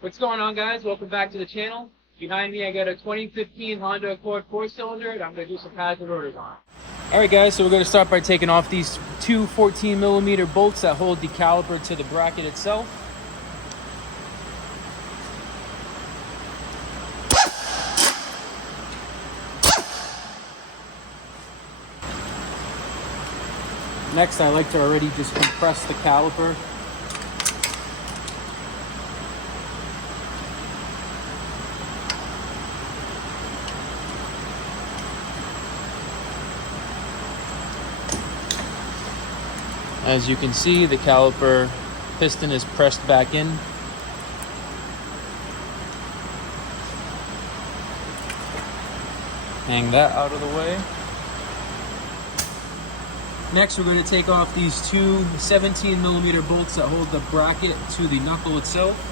What's going on, guys? Welcome back to the channel. Behind me I got a 2015 Honda Accord 4-cylinder, and I'm going to do some pads and rotors on it. Alright guys, so we're going to start by taking off these two 14mm bolts that hold the caliper to the bracket itself. Next, I like to already just compress the caliper. As you can see, the caliper piston is pressed back in. Hang that out of the way. Next, we're going to take off these two 17mm bolts that hold the bracket to the knuckle itself.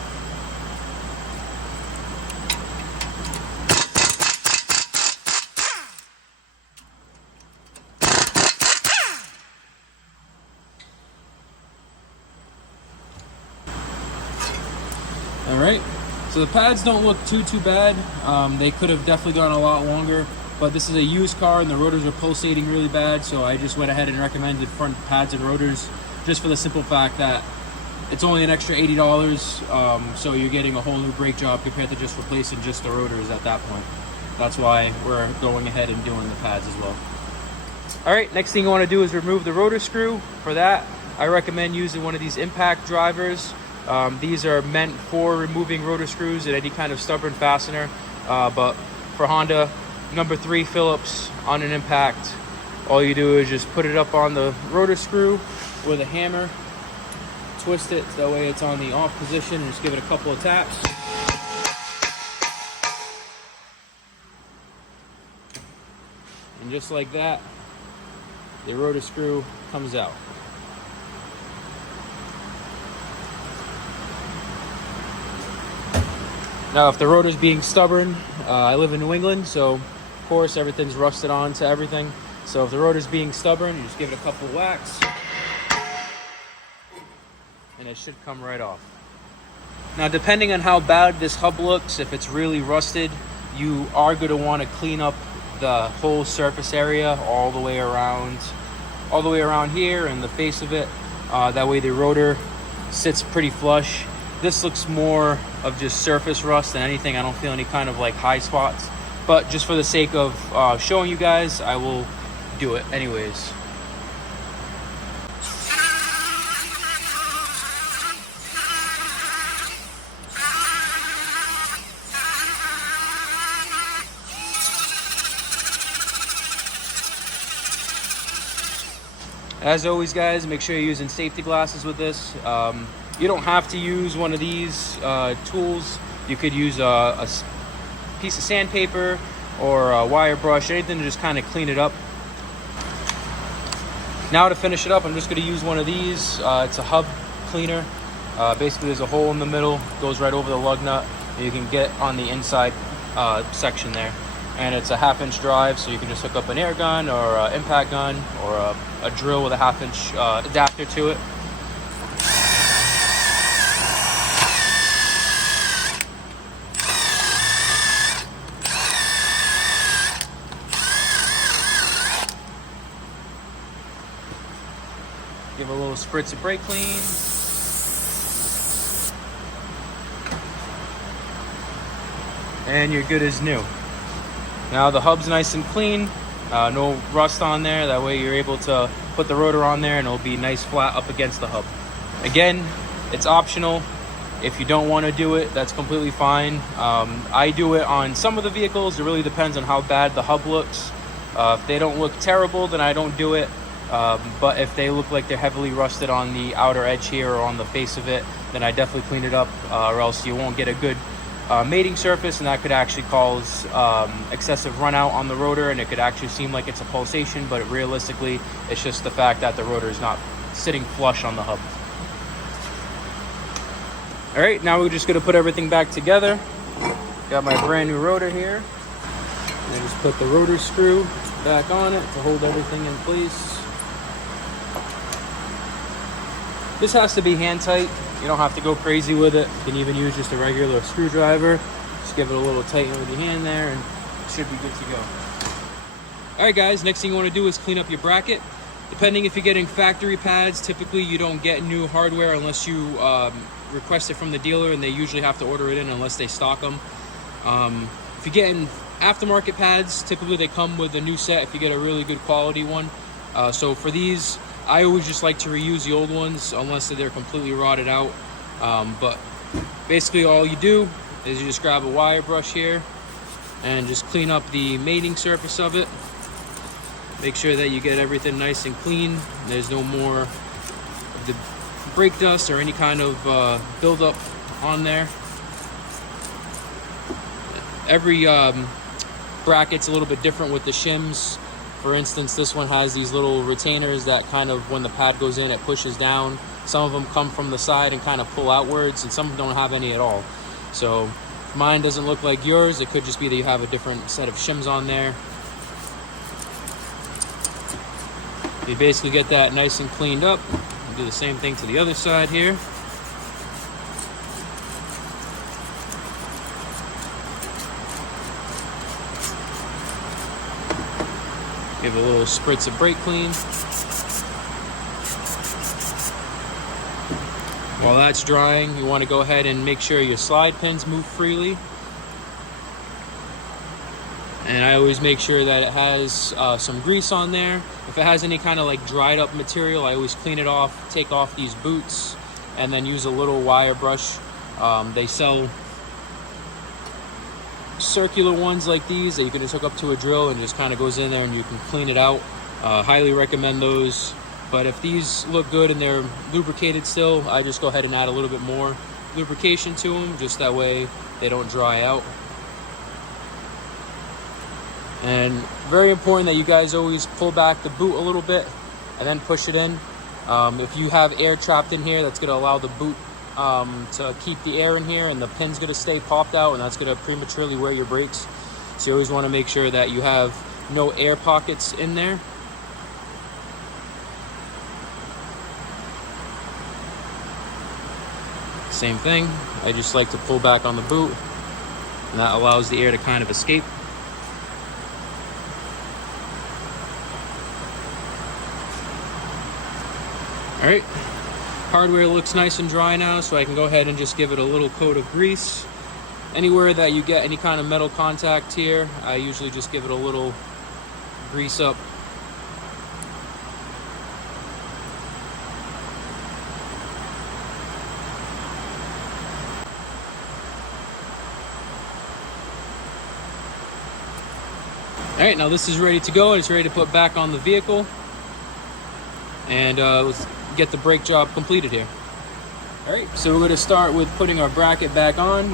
Alright, so the pads don't look too bad. They could have definitely gone a lot longer, but this is a used car and the rotors are pulsating really bad, so I just went ahead and recommended front pads and rotors just for the simple fact that it's only an extra $80, so you're getting a whole new brake job compared to just replacing just the rotors at that point. That's why we're going ahead and doing the pads as well. Alright, next thing you want to do is remove the rotor screw. For that, I recommend using one of these impact drivers. These are meant for removing rotor screws and any kind of stubborn fastener, but for Honda, number 3 Phillips on an impact, all you do is just put it up on the rotor screw with a hammer, twist it so that way it's on the off position, and just give it a couple of taps. And just like that, the rotor screw comes out. Now, if the rotor's being stubborn, I live in New England, so of course everything's rusted on to everything. So if the rotor's being stubborn, you just give it a couple whacks, and it should come right off. Now, depending on how bad this hub looks, if it's really rusted, you are going to want to clean up the whole surface area all the way around here and the face of it. That way the rotor sits pretty flush. This looks more of just surface rust than anything. I don't feel any kind of like high spots, but just for the sake of showing you guys, I will do it anyways. As always, guys, make sure you're using safety glasses with this. You don't have to use one of these tools. You could use a piece of sandpaper or a wire brush, anything to just kind of clean it up. Now to finish it up, I'm just going to use one of these. It's a hub cleaner. Basically, there's a hole in the middle, goes right over the lug nut, and you can get on the inside section there. And it's a 1/2-inch drive, so you can just hook up an air gun or an impact gun or a drill with a 1/2-inch adapter to it. Give a little spritz of brake clean. And you're good as new. Now the hub's nice and clean, no rust on there. That way you're able to put the rotor on there and it'll be nice flat up against the hub. Again, it's optional. If you don't want to do it, that's completely fine. I do it on some of the vehicles. It really depends on how bad the hub looks. If they don't look terrible, then I don't do it. But if they look like they're heavily rusted on the outer edge here or on the face of it, then I definitely clean it up, or else you won't get a good mating surface, and that could actually cause excessive run out on the rotor, and it could actually seem like it's a pulsation, but realistically it's just the fact that the rotor is not sitting flush on the hub. All right, now we're just going to put everything back together. Got my brand new rotor here, and I just put the rotor screw back on it to hold everything in place. This has to be hand tight. You don't have to go crazy with it. You can even use just a regular screwdriver. Just give it a little tighten with your hand there and it should be good to go. All right guys, next thing you want to do is clean up your bracket. Depending if you're getting factory pads, typically you don't get new hardware unless you request it from the dealer, and they usually have to order it in unless they stock them. If you're getting aftermarket pads, typically they come with a new set if you get a really good quality one. So for these, I always just like to reuse the old ones unless they're completely rotted out. But basically all you do is you just grab a wire brush here and just clean up the mating surface of it. Make sure that you get everything nice and clean. There's no more of the brake dust or any kind of buildup on there. Every bracket's a little bit different with the shims. For instance, this one has these little retainers that kind of, when the pad goes in, it pushes down. Some of them come from the side and kind of pull outwards, and some don't have any at all. So if mine doesn't look like yours, it could just be that you have a different set of shims on there. You basically get that nice and cleaned up. Do the same thing to the other side here. Give it a little spritz of brake clean. While that's drying, you want to go ahead and make sure your slide pins move freely. And I always make sure that it has some grease on there. If it has any kind of like dried up material, I always clean it off, take off these boots, and then use a little wire brush. They sell circular ones like these that you can just hook up to a drill and just kind of goes in there and you can clean it out. Highly recommend those. But if these look good and they're lubricated still, I just go ahead and add a little bit more lubrication to them, just that way they don't dry out. And very important that you guys always pull back the boot a little bit and then push it in. If you have air trapped in here, that's going to allow the boot to keep the air in here, and the pin's going to stay popped out, and that's going to prematurely wear your brakes. So you always want to make sure that you have no air pockets in there. Same thing, I just like to pull back on the boot, and that allows the air to kind of escape. All right, hardware looks nice and dry now, so I can go ahead and just give it a little coat of grease. Anywhere that you get any kind of metal contact here, I usually just give it a little grease up. All right, now this is ready to go, and it's ready to put back on the vehicle. And let's get the brake job completed here. All right, so we're going to start with putting our bracket back on.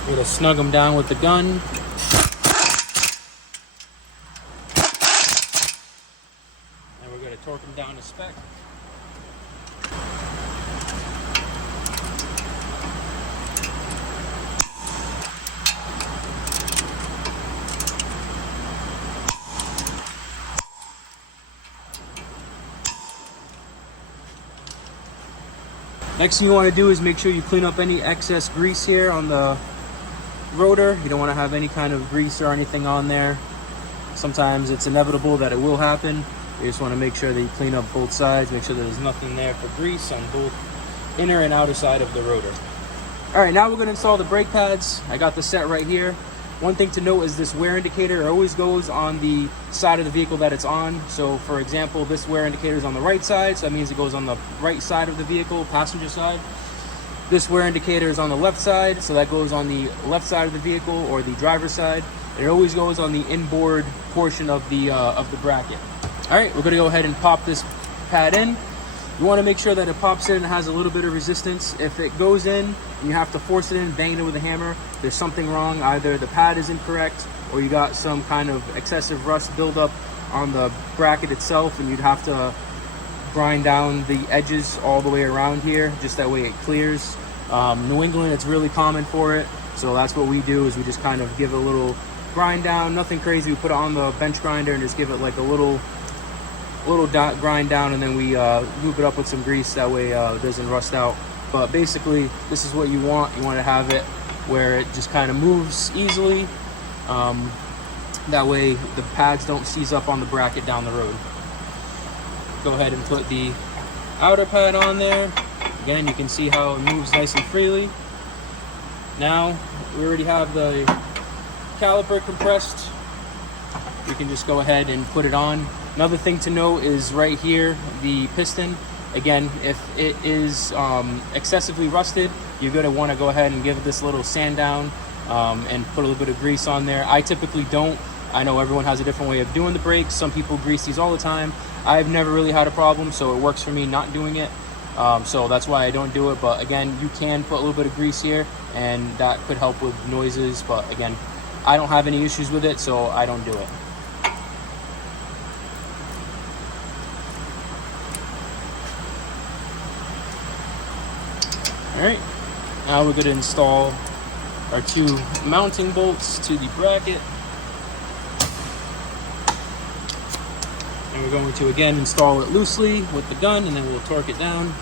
We're going to snug them down with the gun. And we're going to torque them down to spec. Next thing you want to do is make sure you clean up any excess grease here on the rotor. You don't want to have any kind of grease or anything on there. Sometimes it's inevitable that it will happen. You just want to make sure that you clean up both sides, make sure there's nothing there for grease on both inner and outer side of the rotor. All right, now we're going to install the brake pads. I got the set right here. One thing to note is this wear indicator always goes on the side of the vehicle that it's on. So for example, this wear indicator is on the right side, so that means it goes on the right side of the vehicle, passenger side. This wear indicator is on the left side, so that goes on the left side of the vehicle or the driver's side. It always goes on the inboard portion of the bracket. All right, we're gonna go ahead and pop this pad in. You wanna make sure that it pops in and has a little bit of resistance. If it goes in and you have to force it in, bang it with a hammer, there's something wrong. Either the pad is incorrect or you got some kind of excessive rust buildup on the bracket itself, and you'd have to grind down the edges all the way around here, just that way it clears. New England, it's really common for it, so that's what we do, is we just kind of give it a little grind down, nothing crazy. We put it on the bench grinder and just give it like a little dot grind down, and then we lube it up with some grease, that way it doesn't rust out. But basically, this is what you want. You want to have it where it just kind of moves easily. That way the pads don't seize up on the bracket down the road. Go ahead and put the outer pad on there. Again, you can see how it moves nice and freely. Now we already have the caliper compressed. We can just go ahead and put it on. Another thing to note is right here, the piston. Again, if it is excessively rusted, you're going to want to go ahead and give it this little sand down and put a little bit of grease on there. I typically don't. I know everyone has a different way of doing the brakes. Some people grease these all the time. I've never really had a problem, so it works for me not doing it. So that's why I don't do it. But again, you can put a little bit of grease here, and that could help with noises. But again, I don't have any issues with it, so I don't do it. Alright, now we're going to install our 2 mounting bolts to the bracket. And we're going to again install it loosely with the gun, and then we'll torque it down.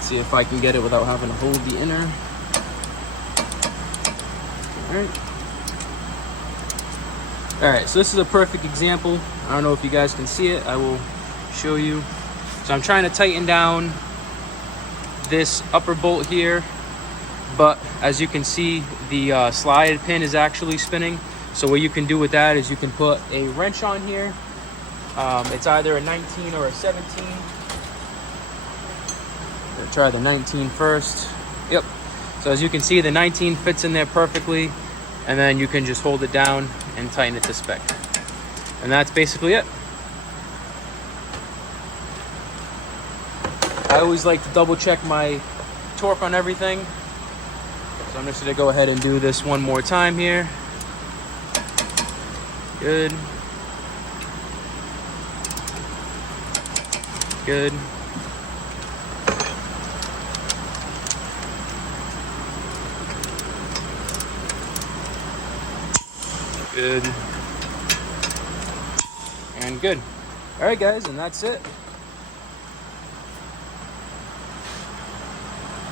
See if I can get it without having to hold the inner. Alright, so this is a perfect example. I don't know if you guys can see it. I will show you. So I'm trying to tighten down this upper bolt here, but as you can see, the slide pin is actually spinning. So what you can do with that is you can put a wrench on here. It's either a 19 or a 17. We'll try the 19 first. Yep. So as you can see, the 19 fits in there perfectly, and then you can just hold it down and tighten it to spec. And that's basically it. I always like to double check my torque on everything. So I'm just gonna go ahead and do this one more time here. Good. Good. Good. And good. All right, guys, and that's it.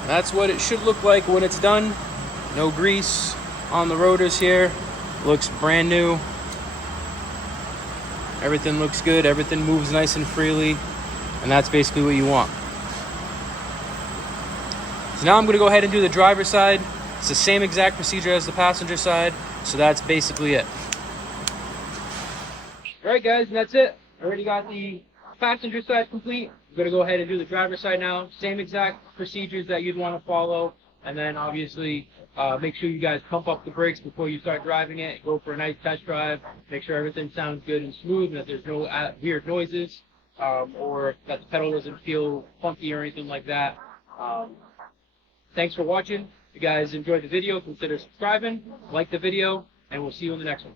That's what it should look like when it's done. No grease on the rotors here. Looks brand new. Everything looks good. Everything moves nice and freely. And that's basically what you want. So now I'm going to go ahead and do the driver's side. It's the same exact procedure as the passenger side. So that's basically it. Alright guys, and that's it. I already got the passenger side complete. I'm going to go ahead and do the driver's side now. Same exact procedures that you'd want to follow. And then obviously make sure you guys pump up the brakes before you start driving it. Go for a nice test drive. Make sure everything sounds good and smooth and that there's no weird noises or that the pedal doesn't feel funky or anything like that. Thanks for watching. If you guys enjoyed the video, consider subscribing, like the video, and we'll see you in the next one.